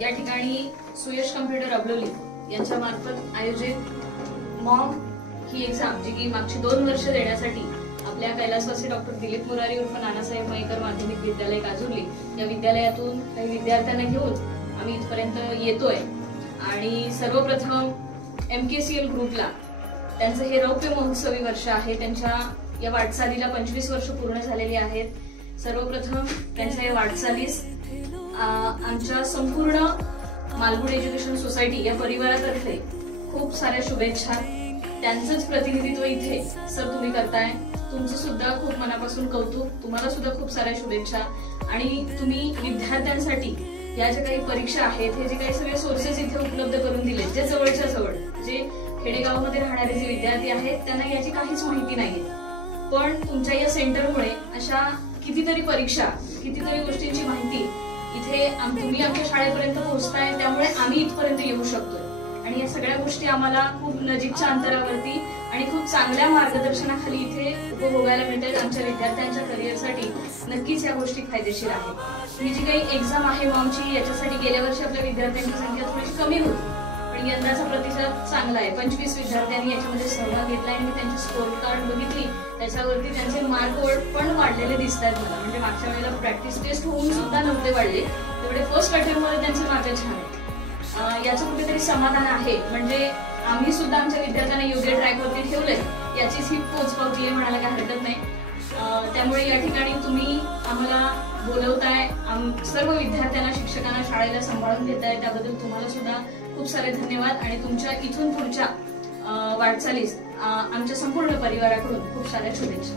या ठिकाणी सुयश कम्प्युटर अबलोली यांच्या मार्फत आयोजित मॉम ही एक्झाम जी की मागची 2 वर्ष देण्यासाठी आपल्या कैलासवासी डॉक्टर दिलीप मुरारी उर्फ नानासाहेब मयेकर माध्यमिक विद्यालय काजोली या विद्यालयातून काही विद्यार्थ्यांना घेऊन आम्ही इथपर्यंत येतोय। आणि सर्वप्रथम MKCL ग्रुपला त्यांचं हे रौप्य महोत्सवी वर्ष आहे, त्यांच्या या वाटचालीला 25 वर्ष पूर्ण झालेली आहेत। सर्वप्रथम त्यांच्या या वाटचालीस आमच्या संपूर्ण मालगुडी एज्युकेशन सोसायटी या परिवारातर्फे खूप साऱ्या शुभेच्छा। त्यांचंच प्रतिनिधित्व इथे सर तुम्ही करताय, तुमचं सुद्धा खूप मनापासून कौतुक, तुम्हाला सुद्धा खूप साऱ्या शुभेच्छा। आणि तुम्ही विद्यार्थ्यांसाठी या ज्या काही परीक्षा आहेत हे जे काही सगळे सोर्सेस इथे उपलब्ध करून दिले, जे जवळच्या जवळ जे खेडेगावामध्ये राहणारे जे विद्यार्थी आहेत त्यांना याची काहीच माहिती नाहीये, पण तुमच्या या सेंटरमुळे अशा कितीतरी परीक्षा कितीतरी गोष्टींची माहिती इथे तुम्ही आमच्या शाळेपर्यंत पोहोचताय, त्यामुळे आम्ही इथपर्यंत येऊ शकतोय। आणि या सगळ्या गोष्टी आम्हाला खूप नजीकच्या अंतरावरती आणि खूप चांगल्या मार्गदर्शनाखाली इथे उपभोगायला मिळतात। आमच्या विद्यार्थ्यांच्या करिअरसाठी नक्कीच या गोष्टी फायदेशीर आहेत। ही जी काही एक्झाम आहे मॉमची, याच्यासाठी गेल्या वर्षी आपल्या विद्यार्थ्यांची संख्या थोडीशी कमी होती, पण यंदाचा प्रतिसाद चांगला आहे। 25 विद्यार्थ्यांनी याच्यामध्ये सहभाग घेतला आणि मी त्यांची स्कोर कार्ड बघितली, त्याच्यावरती त्यांचे मार्क पण वाढलेले दिसत आहेत मला। म्हणजे मागच्या वेळेला प्रॅक्टिस टेस्ट होऊन सुद्धा नव्हते वाढले, तेवढे फर्स्ट अटेम्प्टमध्ये त्यांचे मार्क छान आहेत। याचं कुठेतरी समाधान आहे, म्हणजे आम्ही सुद्धा आमच्या विद्यार्थ्यांना योग्य ट्रॅकवरती ठेवलंय याचीच ही पोचपावती आहे म्हणायला काही हरकत नाही। त्यामुळे या ठिकाणी तुम्ही आम्हाला बोलवताय, सर्व विद्यार्थ्यांना शिक्षकांना शाळेला सांभाळून घेताय, त्याबद्दल तुम्हाला सुद्धा खूप सारे धन्यवाद। आणि तुमच्या इथून पुढच्या वाटचालीस आमच्या संपूर्ण परिवाराकडून खूप साऱ्या शुभेच्छा।